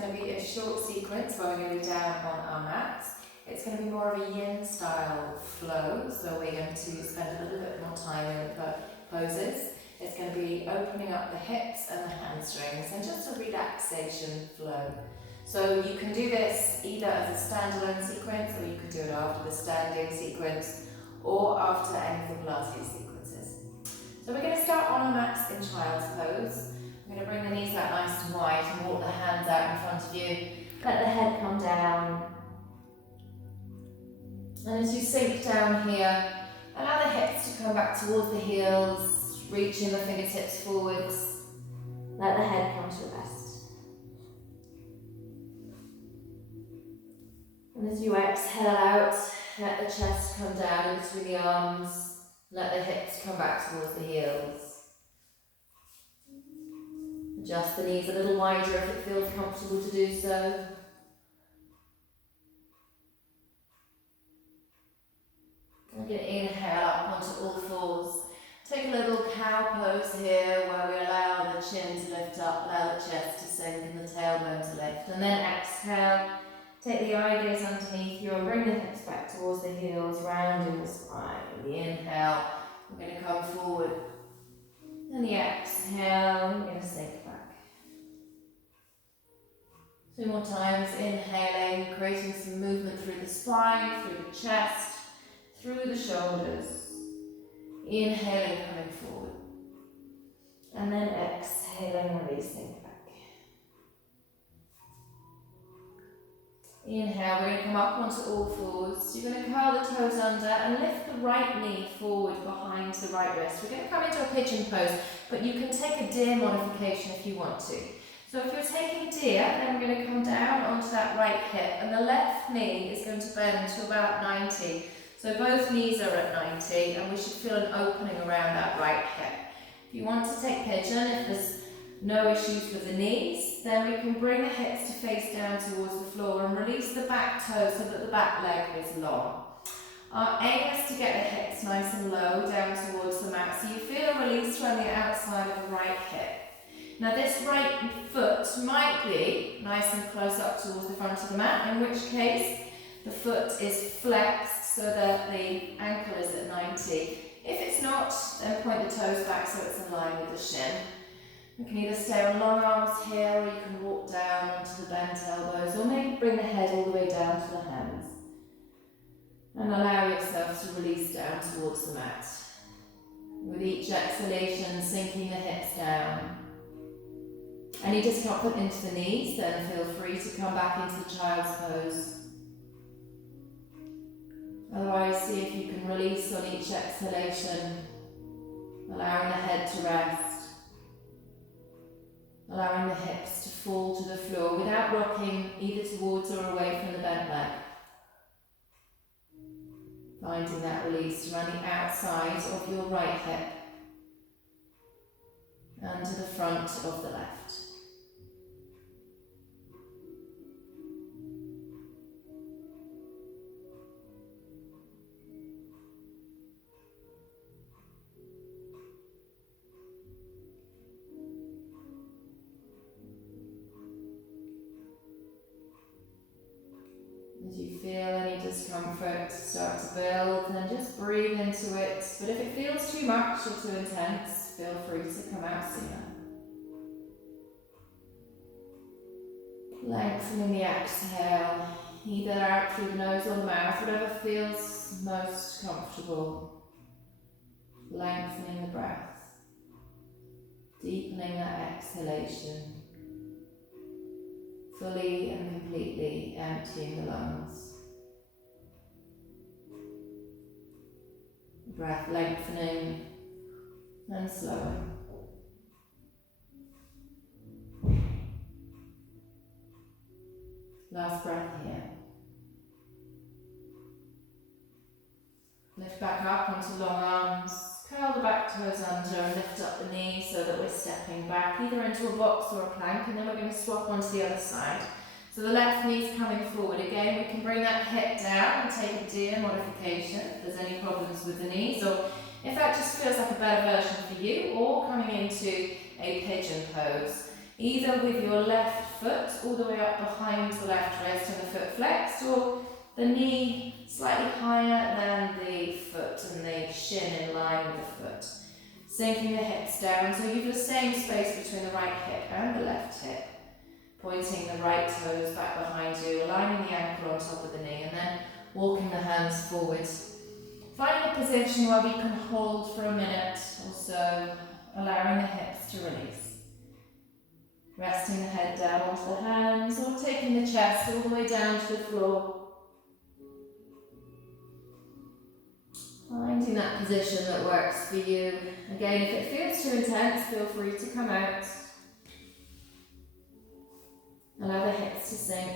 going to be a short sequence where we're going to be down on our mats. It's going to be more of a yin style flow, so we're going to spend a little bit more time in the poses. It's going to be opening up the hips and the hamstrings and just a relaxation flow. So you can do this either as a standalone sequence, or you can do it after the standing sequence or after any of the Pilates sequences. So we're going to start on our mats in child's pose. I'm going to bring the knees out nice and wide and walk the hands out in front of you. Let the head come down. And as you sink down here, allow the hips to come back towards the heels, reaching the fingertips forwards. Let the head come to rest. And as you exhale out, let the chest come down in between the arms. Let the hips come back towards the heels. Adjust the knees a little wider if it feels comfortable to do so. We're going to inhale up onto all fours. Take a little cow pose here where we allow the chin to lift up, allow the chest to sink and the tailbone to lift. And then exhale, take the eye gaze underneath you and bring the hips back towards the heels, rounding the spine. The inhale, we're going to come forward. And the exhale, we're going to sink back. 2 more times, inhaling, creating some movement through the spine, through the chest, through the shoulders. Inhaling, coming forward. And then exhaling, releasing back. Inhale, we're going to come up onto all fours. You're going to curl the toes under and lift the right knee forward behind the right wrist. We're going to come into a pigeon pose, but you can take a deer modification if you want to. So if you're taking deer, then we're going to come down onto that right hip, and the left knee is going to bend to about 90. So both knees are at 90, and we should feel an opening around that right hip. If you want to take pigeon, if there's no issues with the knees, then we can bring the hips to face down towards the floor and release the back toe so that the back leg is long. Our aim is to get the hips nice and low down towards the mat, so you feel a release from the outside of the right hip. Now this right foot might be nice and close up towards the front of the mat, in which case the foot is flexed so that the ankle is at 90. If it's not, then point the toes back so it's in line with the shin. You can either stay on long arms here, or you can walk down onto the bent elbows, or maybe bring the head all the way down to the hands. And allow yourself to release down towards the mat. With each exhalation, sinking the hips down. Any discomfort into the knees, then feel free to come back into the child's pose. Otherwise, see if you can release on each exhalation, allowing the head to rest, allowing the hips to fall to the floor without rocking either towards or away from the bent leg. Finding that release around the outside of your right hip and to the front of the left. As you feel any discomfort start to build, then just breathe into it. But if it feels too much or too intense, feel free to come out sooner. Lengthening the exhale, either out through the nose or the mouth, whatever feels most comfortable. Lengthening the breath, deepening that exhalation. Fully and completely emptying the lungs. Breath lengthening and slowing. Last breath here. Lift back up onto long arms. Curl the back toes under and lift up the knees so that we're stepping back either into a box or a plank, and then we're going to swap onto the other side. So the left knee's coming forward. Again, we can bring that hip down and take a deer modification if there's any problems with the knees, or if that just feels like a better version for you, or coming into a pigeon pose. either with your left foot all the way up behind the left wrist and the foot flexed, or the knee slightly higher than the foot and the shin in line with the foot. Sinking the hips down, so you've the same space between the right hip and the left hip. Pointing the right toes back behind you, aligning the ankle on top of the knee, and then walking the hands forwards. Finding a position where we can hold for a minute or so, allowing the hips to release. Resting the head down onto the hands, or taking the chest all the way down to the floor. Finding that position that works for you. Again, if it feels too intense, feel free to come out. Allow the hips to sink.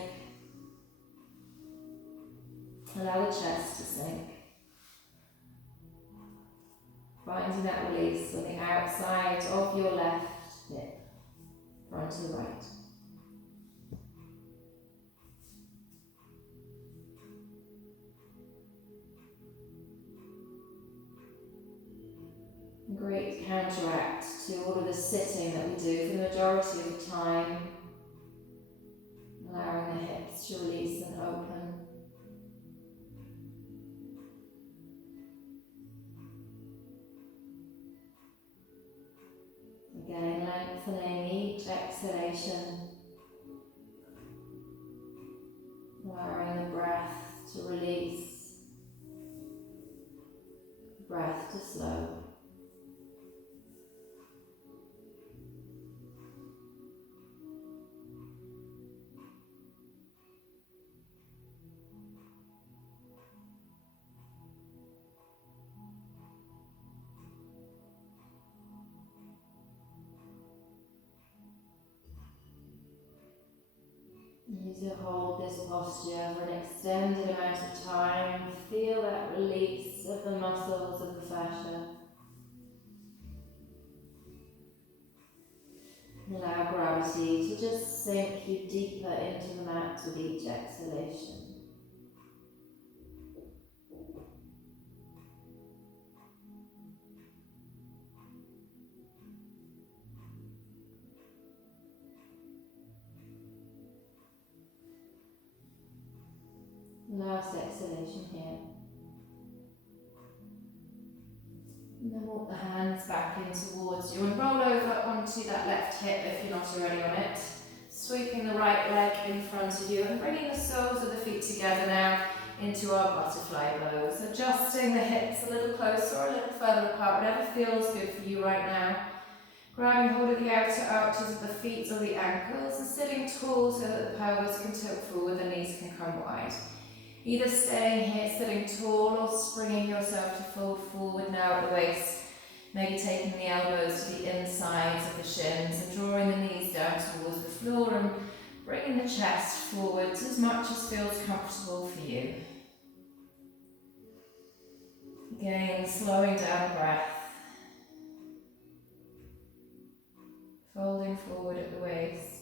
Allow the chest to sink. Finding that release on the outside of your left hip, front to right. Great counteract to all of the sitting that we do for the majority of the time. Allowing the hips to release and open. Again, lengthening each exhalation. Allowing the breath to release. The breath to slow. You to hold this posture for an extended amount of time. Feel that release of the muscles of the fascia. Allow gravity to just sink you deeper into the mat with each exhalation. Last exhalation here. And then walk the hands back in towards you and roll over onto that left hip if you're not already on it. Sweeping the right leg in front of you and bringing the soles of the feet together now into our butterfly pose. Adjusting the hips a little closer or a little further apart, whatever feels good for you right now. Grabbing hold of the outer arches of the feet or the ankles and sitting tall so that the pelvis can tilt forward, the knees can come wide. Either staying here, sitting tall, or springing yourself to fold forward now at the waist. Maybe taking the elbows to the insides of the shins and drawing the knees down towards the floor and bringing the chest forwards as much as feels comfortable for you. Again, slowing down breath. Folding forward at the waist.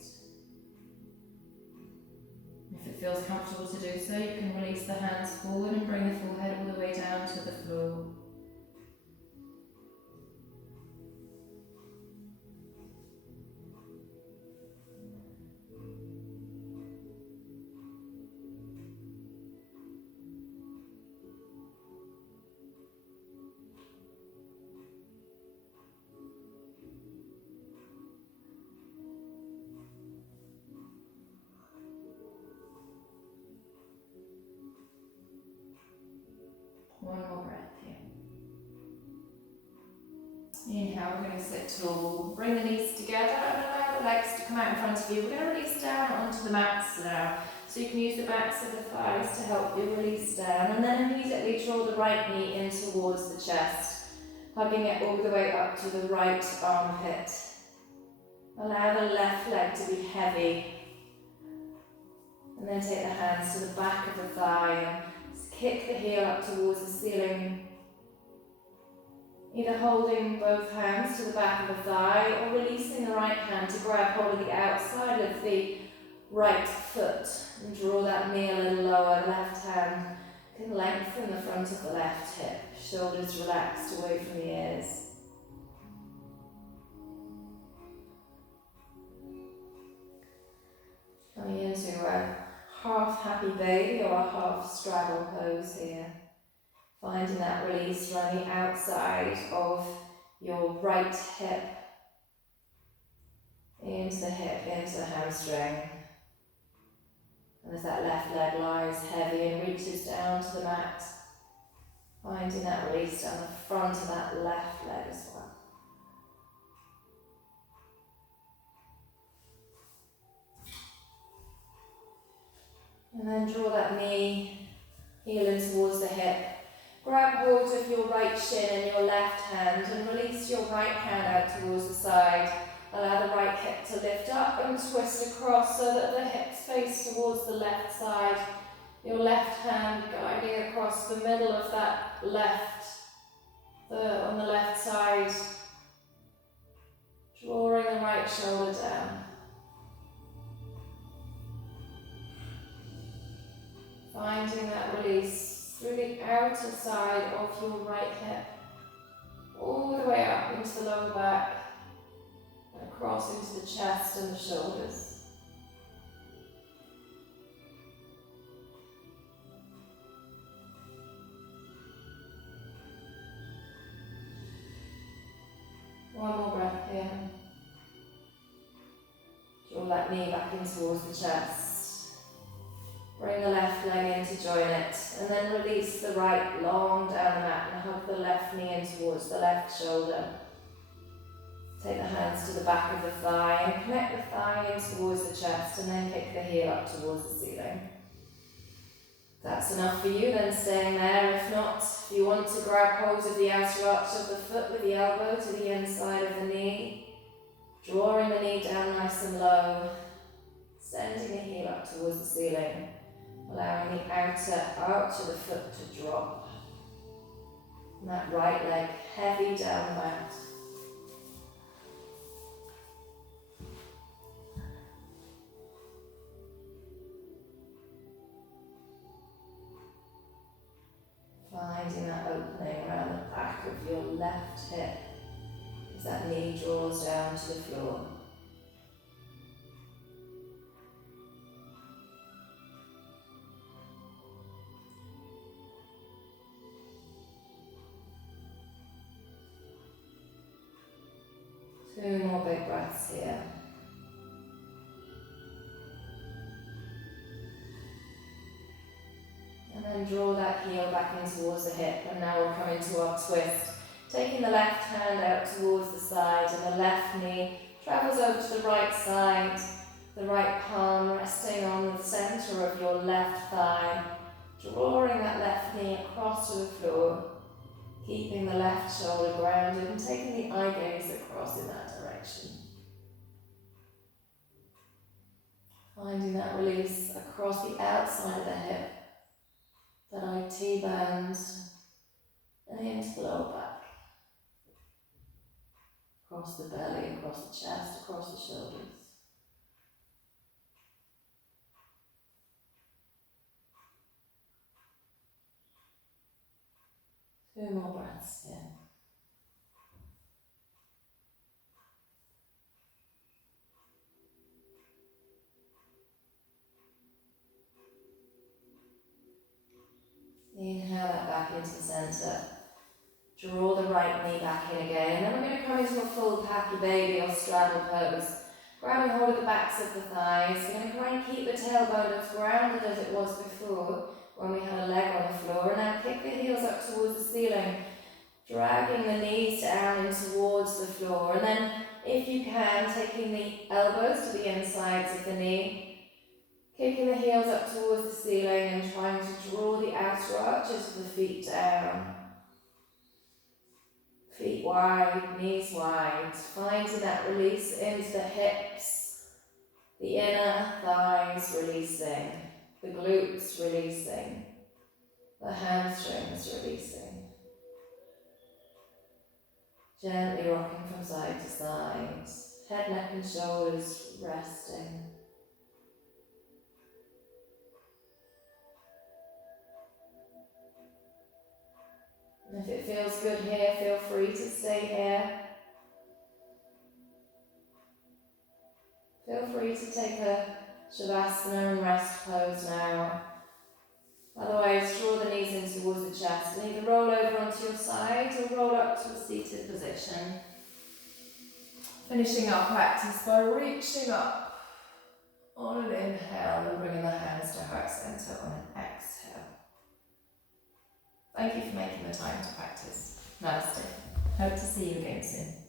If it feels comfortable to do so, you can release the hands forward and bring the forehead all the way down to the floor. One more breath here. Inhale, we're going to sit tall. Bring the knees together and allow the legs to come out in front of you. We're going to release down onto the mats now. So you can use the backs of the thighs to help you release down. And then immediately draw the right knee in towards the chest, hugging it all the way up to the right armpit. Allow the left leg to be heavy. And then take the hands to the back of the thigh. Kick the heel up towards the ceiling, either holding both hands to the back of the thigh or releasing the right hand to grab hold of the outside of the right foot and draw that knee a little lower. The left hand can lengthen the front of the left hip, shoulders relaxed away from the ears. happy baby or a half straddle pose here. Finding that release around the outside of your right hip, into the hip, into the hamstring. And as that left leg lies heavy and reaches down to the mat, finding that release down the front of that left leg as well. And then draw that knee, heel in towards the hip. Grab hold of your right shin in your left hand and release your right hand out towards the side. Allow the right hip to lift up and twist across so that the hips face towards the left side. Your left hand guiding across the middle of that left, on the left side. Drawing the right shoulder down. Finding that release through the outer side of your right hip, all the way up into the lower back, and across into the chest and the shoulders. One more breath here. Draw that knee back in towards the chest. Bring the left leg in to join it, and then release the right long down the mat and hug the left knee in towards the left shoulder. Take the hands to the back of the thigh and connect the thigh in towards the chest, and then kick the heel up towards the ceiling. If that's enough for you, then staying there. If not, if you want to grab hold of the outer arch of the foot with the elbow to the inside of the knee, drawing the knee down nice and low, sending the heel up towards the ceiling. Allowing the outer arch of the foot to drop. And that right leg heavy down the mat. Finding that opening around the back of your left hip as that knee draws down to the floor. Two more big breaths here. And then draw that heel back in towards the hip, and now we'll come into our twist. Taking the left hand out towards the side, and the left knee travels over to the right side, the right palm resting on the center of your left thigh, drawing that left knee across to the floor. Keeping the left shoulder grounded and taking the eye gaze across in that direction. Finding that release across the outside of the hip, that IT band, and into the lower back. Across the belly, across the chest, across the shoulders. Two more breaths here. Inhale that back into the centre. Draw the right knee back in again. And then we're going to come into a full happy baby or straddle pose. Grabbing hold of the backs of the thighs. We're going to try and keep the tailbone as grounded as it was before when we had a leg on the floor. And now kick the heels up towards the ceiling. Dragging the knees down in towards the floor. And then, if you can, taking the elbows to the insides of the knee. Kicking the heels up towards the ceiling and trying to draw the outer arches of the feet down. Feet wide, knees wide. Finding that release into the hips. The inner thighs releasing. The glutes releasing. The hamstrings releasing. Gently rocking from side to side. Head, neck and shoulders resting. And if it feels good here, feel free to stay here. Feel free to take a Shavasana and rest pose now. Otherwise, draw the knees in towards the chest and either roll over onto your side or roll up to a seated position. Finishing our practice by reaching up on an inhale and bringing the hands to heart center on an exhale. Thank you for making the time to practice. Namaste. Hope to see you again soon.